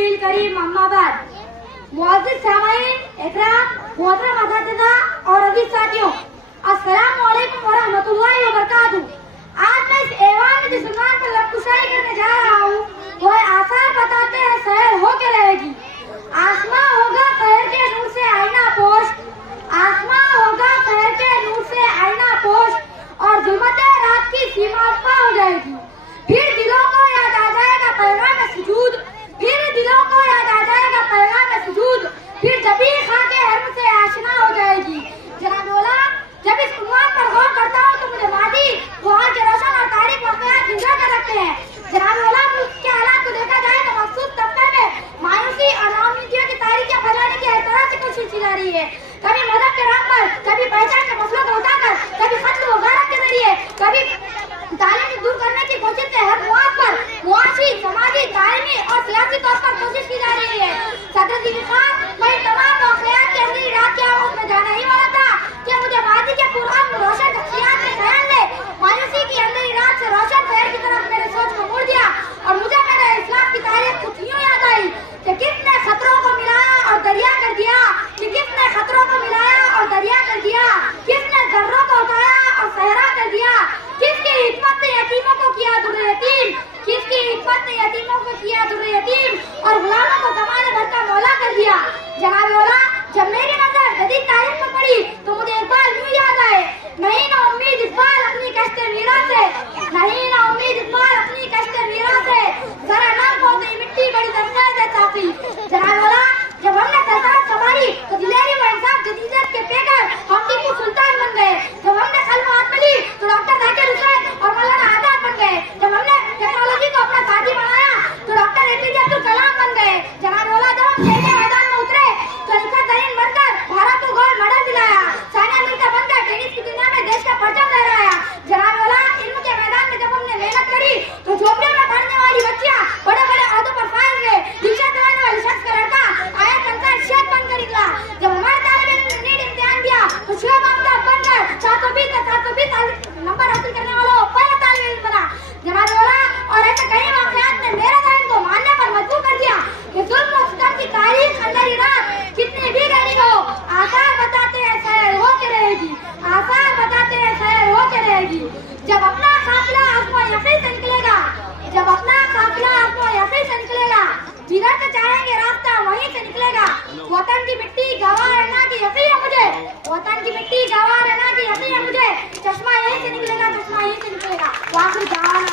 नबील करीम अम्माबाद मुअज़्ज़िज़ सामाईन इकराम मोहतरम असातिज़ा और अज़ीज़ साथियों, अस्सलामु अलैकुम व रहमतुल्लाहि व बरकातहू। आज मैं इस ऐवान में जिस उन्वान पर लबकुशाई करने जा रहा हूँ वो आसार बताते हैं शहर होके रहेगी। आसमां होगा शहर के नूर से आईना पोश, आसमां होगा शहर के नूर से आईना पोश और जुल्मत रात की सीमा पा हो जाएगी। फिर दिलों को याद आ जाएगा पैगाम सुजूद, फिर दिलों को याद आ जाएगा पैगाम सुजूद, फिर जबी खाके हर्म से आशना हो जाएगी। जनाब मौला, जब इस उन्वान पर गौर करता हूँ तो मुझे मादी वो आज के रोशन और तारीख वाक़यात जिंदा कर रखते हैं। जनाब मौला, मुल्क के हालात को देखा जाए तो मखसूस तबके में मायूसी और नाउमीदियों की तारीखें फैलाने की हर तरह से कोशिश की जा रही है। कभी मजहब के नाम पर, कभी पहचान के मसलों को उठाकर, कभी कत्ल व गारत के जरिए, कभी तालीम दूर करने की कोशिश से हर मुआद पर मुआशी, समाजी, तालीमी और सियासी तौर पर कोशिश की जा रही है। सदर दिली खान, मैं तमाम वाक़यात के अंधेरी रात की आवाज़ में जाना ही वाला था कि मुझे मादी के पुरान रोशन शख्सियात के ख्याल ने मायूसी की अंधेरी रात से रोशन शहर की तरफ मेरे सोच को मोड़ दिया और मुझे मेरे इस्लाम की तारीख कुछ यूं याद आई कि किसने खतरों को मिलाया और दरिया कर दिया, कि किसने खतरों को मिलाया और दरिया कर दिया, किसने जर्रों को उठाया और सहरा कर दिया, किसकी हिकमत ने यतीमों को किया दुर्रे यतीम, किसकी हिकमत ने यतीमों को किया दुर्रे यतीम और गुलामों को ज़माने भर का मौला कर दिया। जनाब मौला, जब मेरी नजर जदीद तारीख पर पड़ी तो मुझे इकबाल यूं याद आए, नहीं ना उम्मीद इकबाल अपनी कश्ते मीरा से, नहीं ना उम्मीद इकबाल अपनी कश्ते मीरा से, जरा नाम होते मिट्टी बड़ी दरगाह से साफी। जनाब मौला, जब हमने सल्तनत संभाली तो दिलेरी व इंसाफ जदीदियत के पेकर हम टीपू सुल्तान बन गए। जब हमने कलमा हाथ में ली तो डॉक्टर जाकिर हुसैन और मौलाना आजाद बन गए। जब हमने टेक्नोलॉजी को अपना साथी बनाया तो डॉक्टर एपीजे अब्दुल कलाम बन गए। जनाब मौला, जब हम खेल के मैदान में उतरे तो रिफत तरीन बनकर भारत को गोल्ड मेडल दिलाया, सानिया मिर्जा बनकर टेनिस की दुनिया में देश का परचम लहराया। जनाब मौला, इल्म के मैदान में जब हमने मेहनत करी तो झोपड़ियों में पढ़ने वाली बच्चियां बड़े बड़े ओहदों पर फाइज गए। रिक्शा चलाने वाले शख्स का लड़का आया कंकर शेख बनकर निकला। जब हमारे तालिब इल्म ने नीट इम्तिहान दिया तो शुएब आफ्ताब बनकर 720 नंबर हासिल करने वाला पहला तालिब इल्म बना। जनाब मौला, और ऐसे कई वाक़यात ने मेरे ज़हन को मानने पर मजबूर कर दिया कि जुल्म और सितम की तारीख अंधेरी रात कितनी भी गहरी हो, आसार बताते हैं सैर होके रहेगी, आसार बताते हैं सैर होके रहेगी। जब अपना काफिला आसमां यकीन से निकलेगा, जब अपना काफिला आसमां यकीन से निकलेगा, जिधर से चाहेंगे रास्ता वहीं से निकलेगा। वतन की मिट्टी गवाह है ना कि यकीन है मुझे, वतन की मिट्टी गवाह है ना कि यकीन है मुझे, चश्मा यहीं से निकलेगा, चश्मा यहीं से निकलेगा। वाक़ई जान